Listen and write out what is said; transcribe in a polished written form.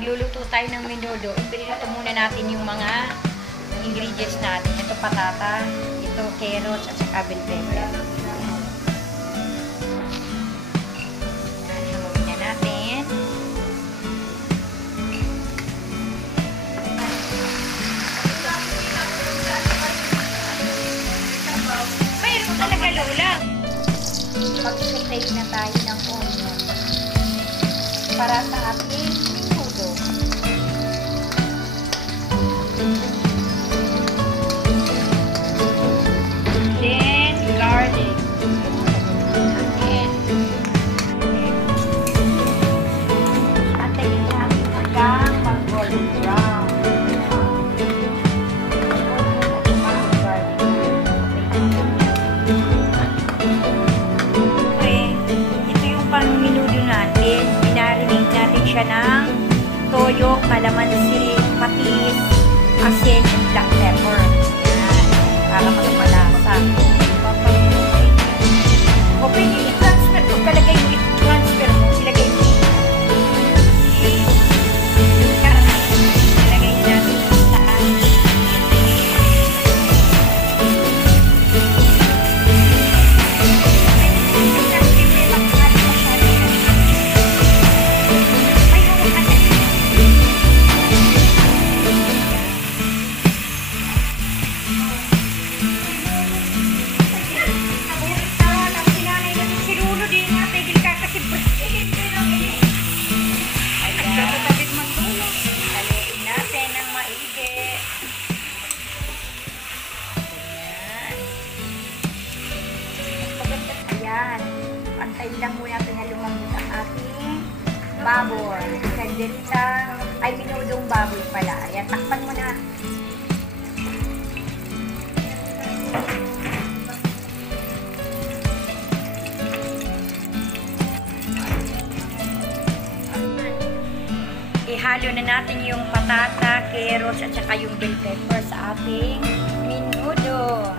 magluluto tayo ng menudo, ipilito muna natin yung mga ingredients natin. Ito patata, ito carrots, at saka bell pepper. Haluin na natin. Mayroon talaga lula. Pag-saute na tayo ng onion para sa ating menudo. Then, garlic. Antayin natin hanggang mag-golden brown. Ito yung pang-menudo natin. Binarinate natin siya ng toyo, kalamansi, patis, asin, and black pepper. Yan. Para magpalasa. O pwede i-transfer mo. Talagay mo i-transfer mo. Ilagay mo. Ilagay natin sa antayin lang muna natin na lumambot ang ating baboy. Kalderita, ay minudong baboy pala. Ayan, takpan mo na. Ihalo na natin yung patata, carrots, at saka yung bell pepper sa ating menudo.